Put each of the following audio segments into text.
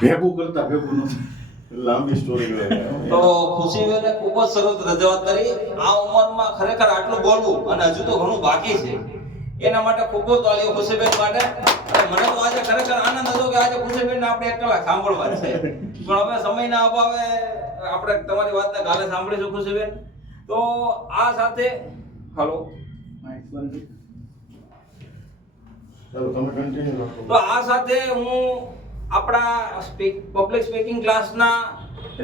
ભેગું કરતા ભેગું નથી. લાંબી સ્ટોરી તો ખુશીબેને ખૂબ જ સરસ રજૂઆત કરી. આ ઉંમરમાં ખરેખર આટલું બોલવું અને હજુ તો ઘણું બાકી છે, એના માટે ખૂબ જ તાળીઓ ખુશીબેન માટે. અને મને તો આજે ખરેખર આનંદ હતો કે આજે ખુશીબેનને આપણે 1 કલાક સાંભળવા છે, પણ હવે સમયના અભાવે આપણે તમારી વાતને કાલે સાંભળીશું ખુશીબેન. તો આ સાથે હાલો ચાલો તમે કન્ટિન્યુ રાખો. તો આ સાથે હું આપણા પબ્લિક સ્પીકિંગ ક્લાસના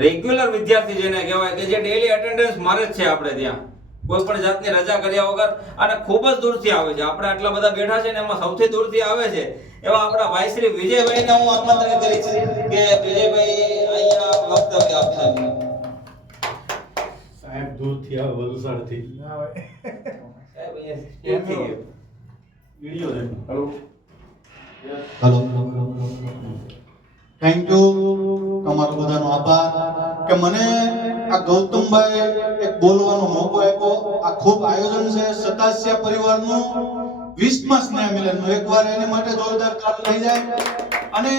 રેગ્યુલર વિદ્યાર્થી જેને કહેવાય કે જે ડેઈલી અટેન્ડન્સ મારે જ છે આપણે ત્યાં, કોઈ પણ જાતની રજા કર્યા વગર, અને ખૂબ જ દૂરથી આવે છે. આપણે આટલા બધા બેઠા છે ને એમાં સૌથી દૂરથી આવે છે એવા આપણા ભાઈ શ્રી વિજયભાઈને હું આમંત્રિત કરીશ કે વિજયભાઈ અહીંયા વક્તવ્ય આપશે. સાહેબ દૂરથી આવે, વલસાડથી વિડિયો દેખો. હેલો હેલો, થેન્ક યુ, તમારો બધાનો આભાર કે મને આ ગૌતમભાઈ એક બોલવાનો મોકો આપ્યો. આ ખૂબ આયોજન છે સતાસ્યા પરિવારનું 20મા સ્નેહ મિલનનું. એકવાર એની માટે જોરદાર તાળ થઈ જાય. અને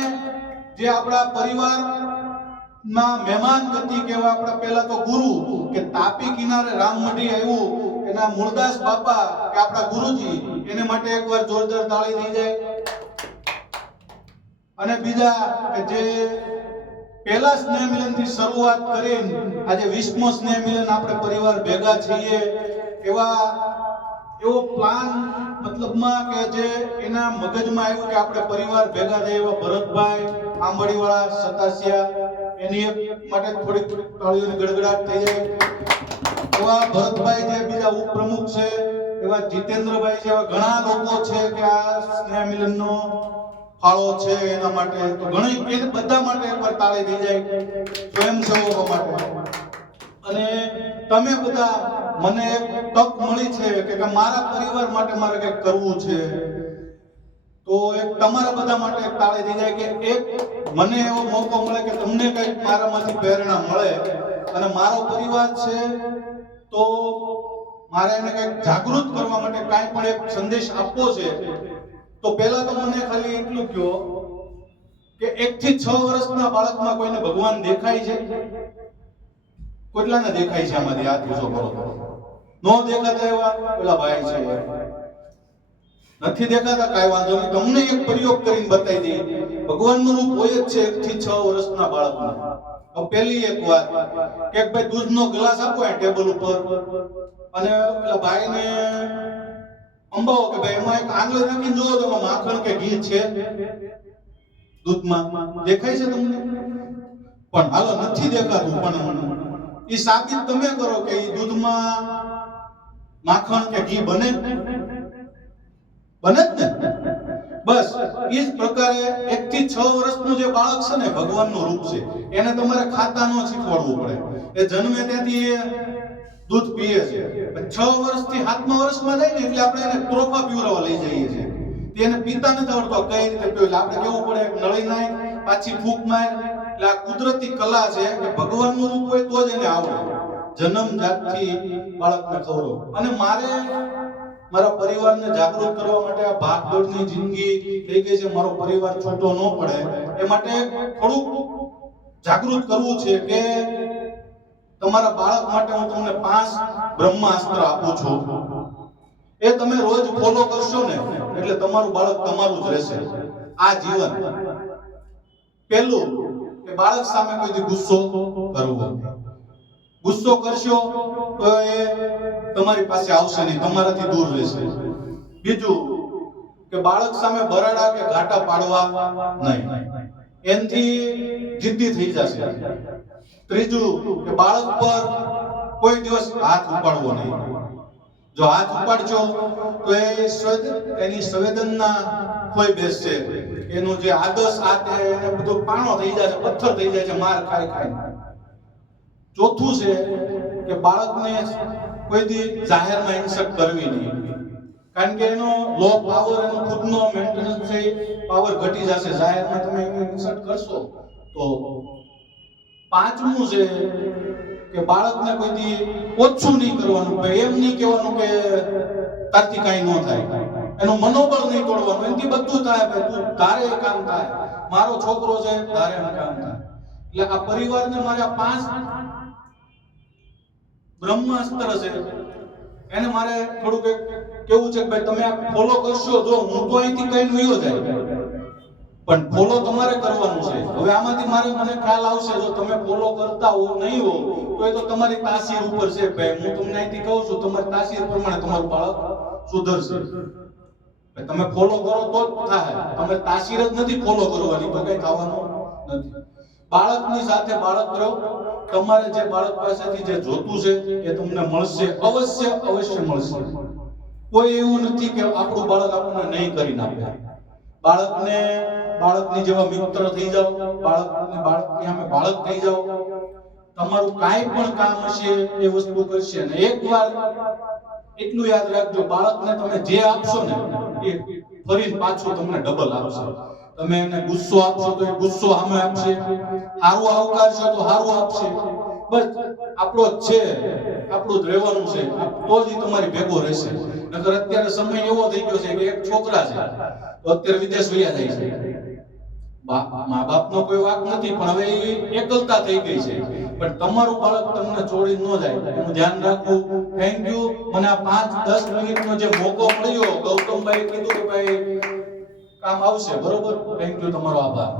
જે આપણા પરિવારમાં મહેમાન ગતિ કેવા આપણા પહેલા તો ગુરુ કે તાપી કિનારે રામમઢી આવ્યું એના મૂળદાસ બાપા કે આપણા ગુરુજી, એને માટે એકવાર જોરદાર તાળી થઈ જાય. અને બીજા કે જે પહેલા સ્નેહ મિલન થી શરૂઆત કરીને આજે 20મો સ્નેહ મિલન આપણે પરિવાર ભેગા છીએ, એવો પ્લાન મતલબમાં કે જે એના મગજમાં આવ્યું કે આપણે પરિવાર ભેગા થઈએ, એવા ભરતભાઈ આંબડીવાળા સતાસિયા, એની માટે થોડીક તાળીઓની ગડગડાટ થઈ જાય. એવા ભરતભાઈ જે બીજા ઉપપ્રમુખ છે, એવા જીતેન્દ્રભાઈ છે, એવા ઘણા લોકો છે કે આ સ્નેહ મિલનનો ફાળો છે એના માટે. તો ઘણી એ બધા માટે એકવાર તાળી થઈ જાય, સ્વયંસેવકો માટે. અને તમે બધા મને એક તક મળી છે કે મારા પરિવાર માટે મારે કંઈક કરવું છે, તો એક તમારા બધા માટે એક તાળી થઈ જાય કે એક મને એવો મોકો મળે કે તમને કંઈક મારામાંથી પ્રેરણા મળે. અને મારો પરિવાર છે તો મારે એને કંઈક જાગૃત કરવા માટે કાંઈ પણ એક સંદેશ આપવો છે. તો પહેલા તો મને ખાલી એટલું કહો કે 1 થી 6 વર્ષના બાળકમાં કોઈને ભગવાન દેખાય છે? કેટલાને દેખાય છે? આમાંથી હાથ ઊંચો કરો. નો દેખાતા એવા પેલા ભાઈ છે, નથી દેખાતા, કાંઈ વાંધો નહીં, તમને એક પ્રયોગ કરીને બતાવી દઈએ. ભગવાનનું રૂપ હોય જ છે 1 થી 6 વર્ષના બાળકમાં. હવે પહેલી એક વાત કે ભાઈ દૂધનો ગ્લાસ આપો આ ટેબલ ઉપર, અને પેલા ભાઈને અંબાવો કે ભાઈ એમાં એક આંગળી નાખીને જોવો તો માખણ કે ઘી છે દૂધમાં? દેખાય છે તમને? પણ હાલો નથી દેખાતું, પણ એ સાબિત તમે કરો કે એ દૂધમાં માખણ કે ઘી બને જ ને? બસ એ જ પ્રકારે 1 થી 6 વર્ષનું જે બાળક છે ને, ભગવાનનું રૂપ છે. એને તમારે ખાતા ન શીખવાડવું પડે. એ જન્મે ત્યાંથી દૂધ પીએ છે. 6 વર્ષથી 7મા વર્ષમાં જાય ને એટલે આપણે એને ત્રોફા પીવરાવા લઈ જઈએ છીએ. એને પીતા નથી આવડતો કઈ રીતે પીવું, એટલે આપણે કેવું પડે નળી નાય પાછી ફૂંક માર. એટલે આ કુદરતી કલા છે કે ભગવાનનું રૂપ હોય તો જ એને આવડે. જન્મજાતથી બાળકને ખવડાવો. અને મારા પરિવારને જાગૃત કરવા માટે આ ભાગદોડની જિંદગી થઈ ગઈ છે, મારો પરિવાર છૂટો ન પડે એ માટે થોડુંક જાગૃત કરવું છે કે તમારા બાળક માટે હું તમને 5 બ્રહ્માસ્ત્ર આપું છું. એ તમે રોજ ફોલો કરશો ને એટલે તમારું બાળક તમારું જ રહેશે આ જીવન. પહેલું કે બાળક સામે કોઈ ગુસ્સો કરવો. ગુસ્સો કરશો તો એ તમારી પાસે આવશે નહીં, તમારાથી દૂર રહેશે. બીજું કે બાળક સામે બરાડા કે ઘાટા પાડવા નહીં, એનથી જિદ્દી થઈ જશે. ત્રીજું કે બાળક પર કોઈ દિવસ હાથ ઉપાડવો નહીં. જો હાથ ઉપાડશો તો એની સંવેદનના કોઈ બેસશે, એનું જે આદર્શ એને બધું પાણો થઈ જાય છે, પથ્થર થઈ જાય છે, માર ખાય. ચોથું છે કે બાળકને કોઈ દી જાહેરમાં ઇન્સલ્ટ કરવી નહીં, કારણ કે એનો લો પાવર, એનો ખુદનો મેન્ટેનન્સ છે પાવર ઘટી જશે જાહેરમાં તમે ઇન્સલ્ટ કરશો તો. પાંચમું છે કે બાળકને કોઈ દી ઓછું નહીં કરવાનું, એમ નહીં કહેવાનું કે તારથી કાંઈ ન થાય. એનું મનોબળ નહીં તોડવાનું, એનાથી બધું થાય ભાઈ, તું તારે એ કામ થાય, મારો છોકરો છે તારે એમ કામ થાય. એટલે આ પરિવારને મારે આ 5 બ્રહ્માસ્ત્ર છે એને મારે થોડુંક કેવું છે કે ભાઈ તમે આ ફોલો કરશો. જો હું તો અહીંથી કઈ વયો જાય પણ ફોલો તમારે કરવાનું છે. હવે આમાંથી મને ખ્યાલ આવશે જો તમે ફોલો કરતા હો નહીં હો તો એ તો તમારી તાસીર ઉપર છે ભાઈ. હું તમને અહીંથી કહું છું તમારી તાસીર પ્રમાણે તમારું બાળક સુધરશે. તમે ફોલો કરો તો જ થાય, તમે તાસીર જ નથી ફોલો કરવાની તો કઈ થવાનું નથી. બાળકની સાથે બાળક રહો, તમારે જે બાળક પાસેથી જે જોતું છે એ તમને મળશે, અવશ્ય મળશે. કોઈ એવું નથી કે આપણું બાળક આપણને નહીં કરી નાખે. બાળકની જેવા મિત્ર થઈ જાઓ, બાળકની સામે બાળક થઈ જાઓ, તમારું કાંઈ પણ કામ હશે એ વસ્તુ કરશે. અને એકવાર એટલું યાદ રાખજો, બાળકને તમે જે આપશો ને એ ફરીને પાછું તમને ડબલ આપશે. તમે એને ગુસ્સો આપશો તો એ ગુસ્સો સામે આપશે, સારું આવકારશો તો સારું આપશે. બસ આપણો જ છે, આપણું જ રહેવાનું છે તો જ તમારી ભેગો રહેશે. નકર અત્યારે સમય એવો થઈ ગયો છે કે એક છોકરા છે તો અત્યારે વિદેશ વયા જાય છે. મા બાપનો કોઈ વાંક નથી પણ હવે એ એકલતા થઈ ગઈ છે. પણ તમારું બાળક તમને છોડી ન જાય એનું ધ્યાન રાખવું. Thank you. મને આ 5-10 મિનિટનો જે મોકો મળ્યો, ગૌતમભાઈ કીધું કે ભાઈ કામ આવશે, બરોબર. થેન્ક યુ, તમારો આભાર.